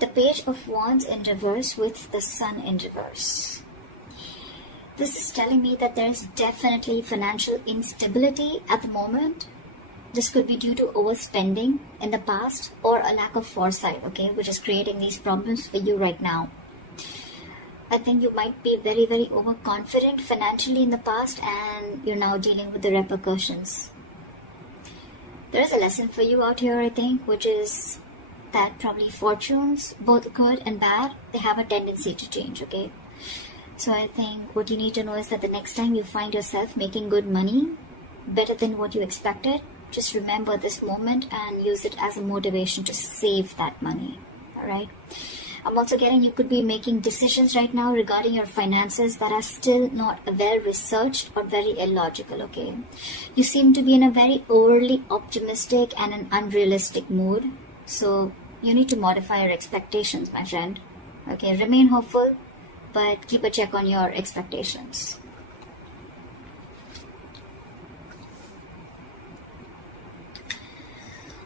The Page of Wands in reverse with the Sun in reverse. This is telling me that there is definitely financial instability at the moment. This could be due to overspending in the past or a lack of foresight, okay, which is creating these problems for you right now. I think you might be very, very overconfident financially in the past and you're now dealing with the repercussions. There is a lesson for you out here, I think, which is that probably fortunes, both good and bad, they have a tendency to change, okay? So I think what you need to know is that the next time you find yourself making good money, better than what you expected, just remember this moment and use it as a motivation to save that money, all right? I'm also getting you could be making decisions right now regarding your finances that are still not well researched or very illogical, okay? You seem to be in a very overly optimistic and an unrealistic mood. So you need to modify your expectations, my friend. Okay, remain hopeful, but keep a check on your expectations.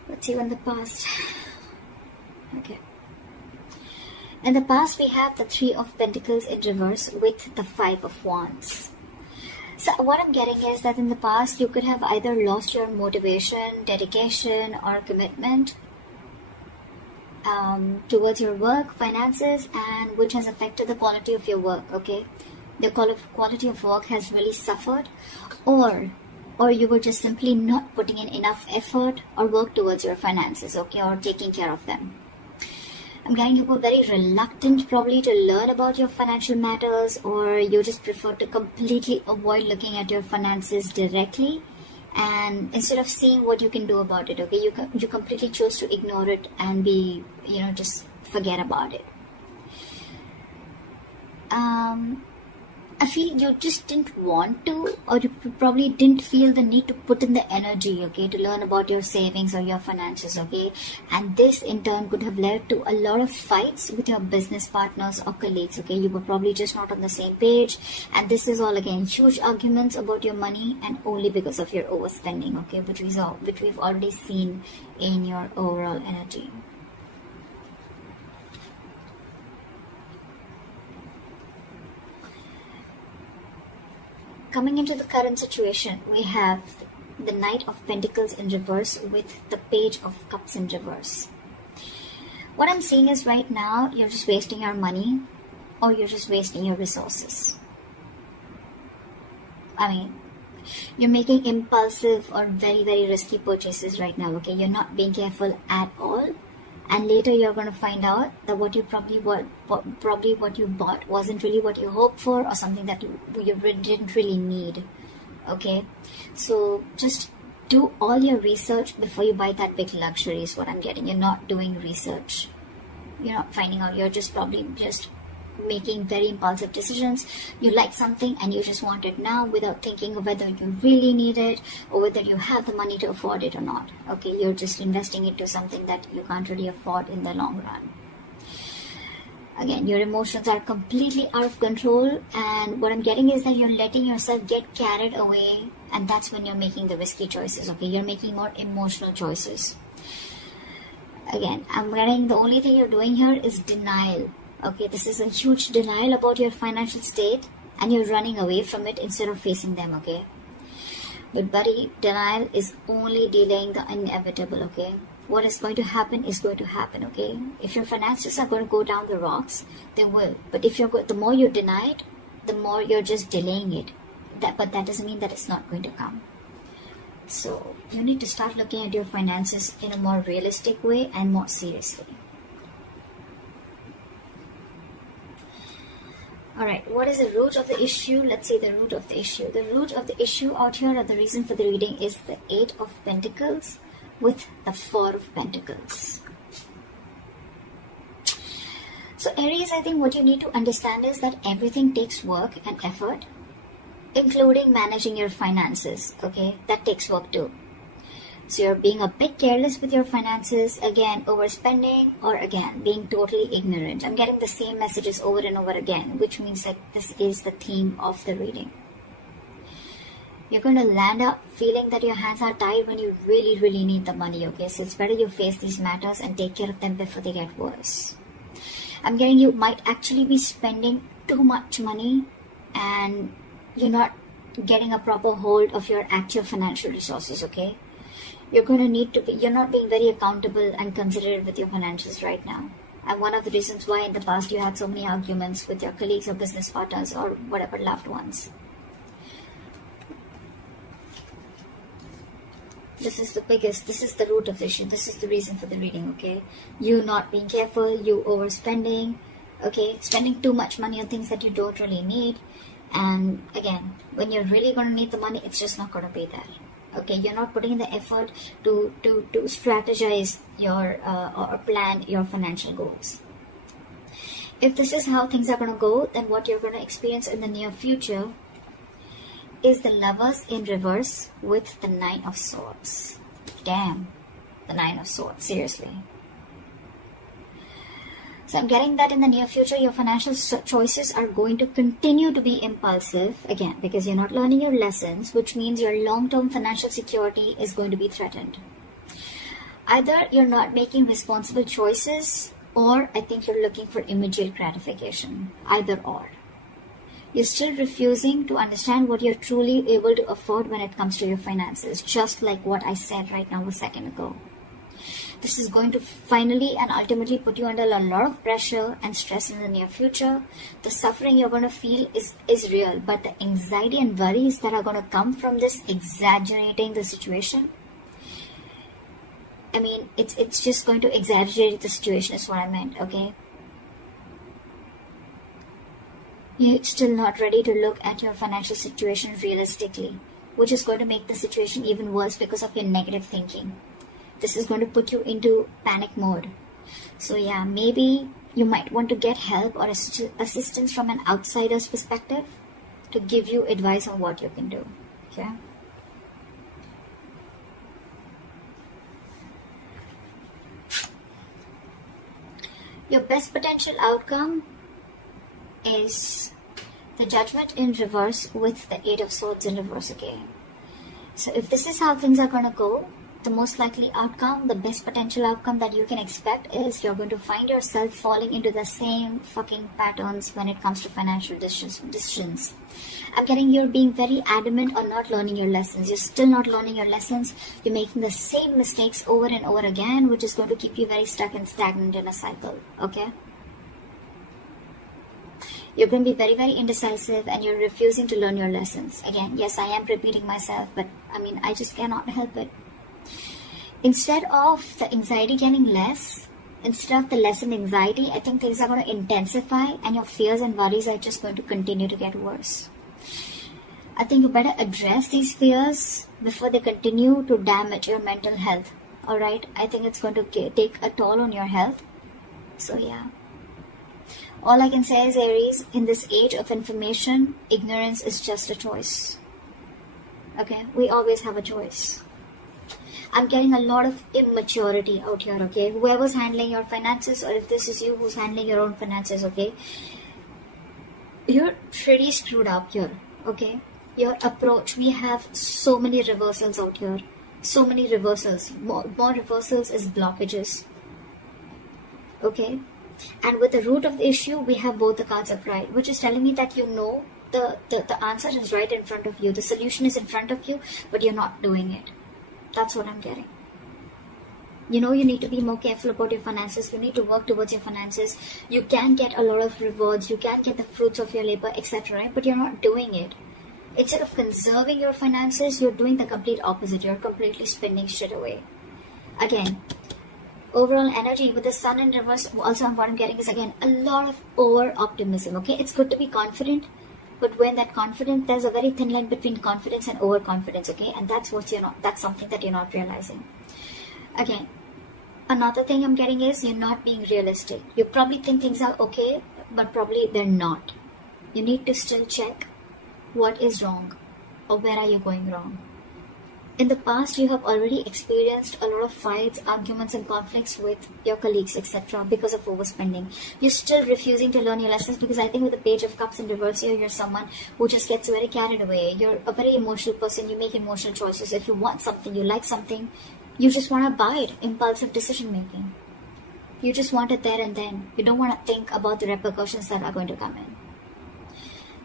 Let's see in the past. Okay. In the past, we have the Three of Pentacles in reverse with the Five of Wands. So what I'm getting is that in the past, you could have either lost your motivation, dedication, or commitment towards your work, finances, and which has affected the quality of your work, okay? The quality of work has really suffered, or you were just simply not putting in enough effort or work towards your finances, okay, or taking care of them. I'm getting you were very reluctant probably to learn about your financial matters, or you just prefer to completely avoid looking at your finances directly, and instead of seeing what you can do about it, okay, you completely chose to ignore it and be, just forget about it. I feel you just didn't want to, or you probably didn't feel the need to put in the energy, okay, to learn about your savings or your finances, okay? And this in turn could have led to a lot of fights with your business partners or colleagues, okay? You were probably just not on the same page, and this is all again huge arguments about your money, and only because of your overspending, okay, which we've already seen in your overall energy. Coming into the current situation, we have the Knight of Pentacles in reverse with the Page of Cups in reverse. What I'm seeing is right now, you're just wasting your money or you're just wasting your resources. I mean, you're making impulsive or very, very risky purchases right now, okay? You're not being careful at all. And later you're going to find out that what you what you bought wasn't really what you hoped for, or something that you didn't really need. Okay, so just do all your research before you buy that big luxury is what I'm getting. You're not doing research. You're not finding out. You're just probably just making very impulsive decisions. You like something and you just want it now without thinking of whether you really need it or whether you have the money to afford it or not. Okay, you're just investing into something that you can't really afford in the long run. Again, your emotions are completely out of control, and what I'm getting is that you're letting yourself get carried away, and that's when you're making the risky choices. Okay, you're making more emotional choices. Again, I'm getting the only thing you're doing here is denial. Okay, this is a huge denial about your financial state, and you're running away from it instead of facing them, okay? But buddy, denial is only delaying the inevitable, okay? What is going to happen is going to happen, okay? If your finances are going to go down the rocks, they will. But if the more you deny it, the more you're just delaying it. But that doesn't mean that it's not going to come. So you need to start looking at your finances in a more realistic way and more seriously. Alright, what is the root of the issue? Let's see the root of the issue. The root of the issue out here, or the reason for the reading, is the Eight of Pentacles with the Four of Pentacles. So Aries, I think what you need to understand is that everything takes work and effort, including managing your finances, okay? That takes work too. So you're being a bit careless with your finances, again, overspending, or again, being totally ignorant. I'm getting the same messages over and over again, which means that this is the theme of the reading. You're going to land up feeling that your hands are tied when you really, really need the money, okay? So it's better you face these matters and take care of them before they get worse. I'm getting you might actually be spending too much money and you're not getting a proper hold of your actual financial resources, okay? You're going to need to be, you're not being very accountable and considerate with your finances right now. And one of the reasons why in the past you had so many arguments with your colleagues or business partners or whatever loved ones. This is the root of the issue. This is the reason for the reading, okay? You not being careful, you overspending, okay? Spending too much money on things that you don't really need. And again, when you're really going to need the money, it's just not going to be there. Okay, you're not putting in the effort to strategize your or plan your financial goals. If this is how things are going to go, then what you're going to experience in the near future is the Lovers in reverse with the Nine of Swords. Damn, the Nine of Swords, seriously. So I'm getting that in the near future, your financial choices are going to continue to be impulsive, again, because you're not learning your lessons, which means your long-term financial security is going to be threatened. Either you're not making responsible choices, or I think you're looking for immediate gratification. Either or. You're still refusing to understand what you're truly able to afford when it comes to your finances, just like what I said right now a second ago. This is going to finally and ultimately put you under a lot of pressure and stress in the near future. The suffering you're going to feel is real, but the anxiety and worries that are going to come from this exaggerating the situation, I mean, it's just going to exaggerate the situation is what I meant, okay? You're still not ready to look at your financial situation realistically, which is going to make the situation even worse because of your negative thinking. This is going to put you into panic mode. So yeah, maybe you might want to get help or assistance from an outsider's perspective to give you advice on what you can do. Okay? Your best potential outcome is the Judgment in reverse with the Eight of Swords in reverse again. So if this is how things are going to go, the most likely outcome, the best potential outcome that you can expect is you're going to find yourself falling into the same fucking patterns when it comes to financial decisions. I'm getting you're being very adamant on not learning your lessons. You're still not learning your lessons. You're making the same mistakes over and over again, which is going to keep you very stuck and stagnant in a cycle. Okay? You're going to be very, very indecisive and you're refusing to learn your lessons. Again, yes, I am repeating myself, but I mean, I just cannot help it. Instead of the anxiety getting less, instead of the lessened anxiety, I think things are going to intensify and your fears and worries are just going to continue to get worse. I think you better address these fears before they continue to damage your mental health. Alright? I think it's going to take a toll on your health. So yeah. All I can say is, Aries, in this age of information, ignorance is just a choice. Okay? We always have a choice. I'm getting a lot of immaturity out here, okay? Whoever's handling your finances, or if this is you who's handling your own finances, okay? You're pretty screwed up here, okay? Your approach, we have so many reversals out here. So many reversals. More reversals is blockages. Okay? And with the root of the issue, we have both the cards upright, which is telling me that you know the answer is right in front of you. The solution is in front of you, but you're not doing it. That's what I'm getting. You know you need to be more careful about your finances. You need to work towards your finances. You can get a lot of rewards. You can get the fruits of your labor, etc. Right? But you're not doing it. Instead of conserving your finances, you're doing the complete opposite. You're completely spending shit away. Again, overall energy with the Sun in reverse, also what I'm getting is again a lot of over-optimism. Okay, it's good to be confident. But when that confidence, there's a very thin line between confidence and overconfidence, okay? And that's something that you're not realizing. Again, another thing I'm getting is you're not being realistic. You probably think things are okay, but probably they're not. You need to still check what is wrong or where are you going wrong. In the past, you have already experienced a lot of fights, arguments and conflicts with your colleagues, etc. because of overspending. You're still refusing to learn your lessons because I think with the Page of Cups in reverse here, you're someone who just gets very carried away. You're a very emotional person. You make emotional choices. If you want something, you like something, you just want to buy it. Impulsive decision making. You just want it there and then. You don't want to think about the repercussions that are going to come in.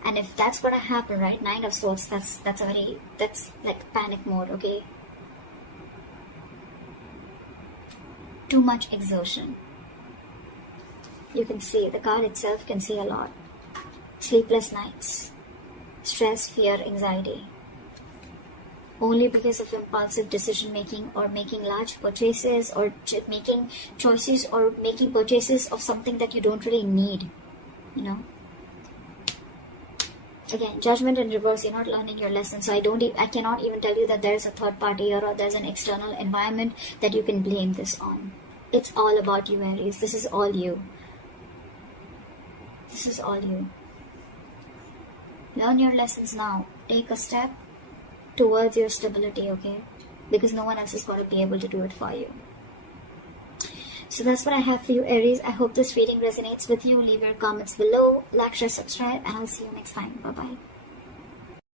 And if that's going to happen, right, 9 of Swords, that's like panic mode, okay? Too much exertion. You can see, the card itself can see a lot. Sleepless nights. Stress, fear, anxiety. Only because of impulsive decision making, or making large purchases, or making choices, or making purchases of something that you don't really need, you know. Again, Judgment in reverse. You're not learning your lesson. So I cannot even tell you that there's a third party here, or there's an external environment that you can blame this on. It's all about you, Aries. This is all you. This is all you. Learn your lessons now. Take a step towards your stability, okay? Because no one else is going to be able to do it for you. So that's what I have for you, Aries. I hope this reading resonates with you. Leave your comments below, like, share, subscribe, and I'll see you next time. Bye-bye.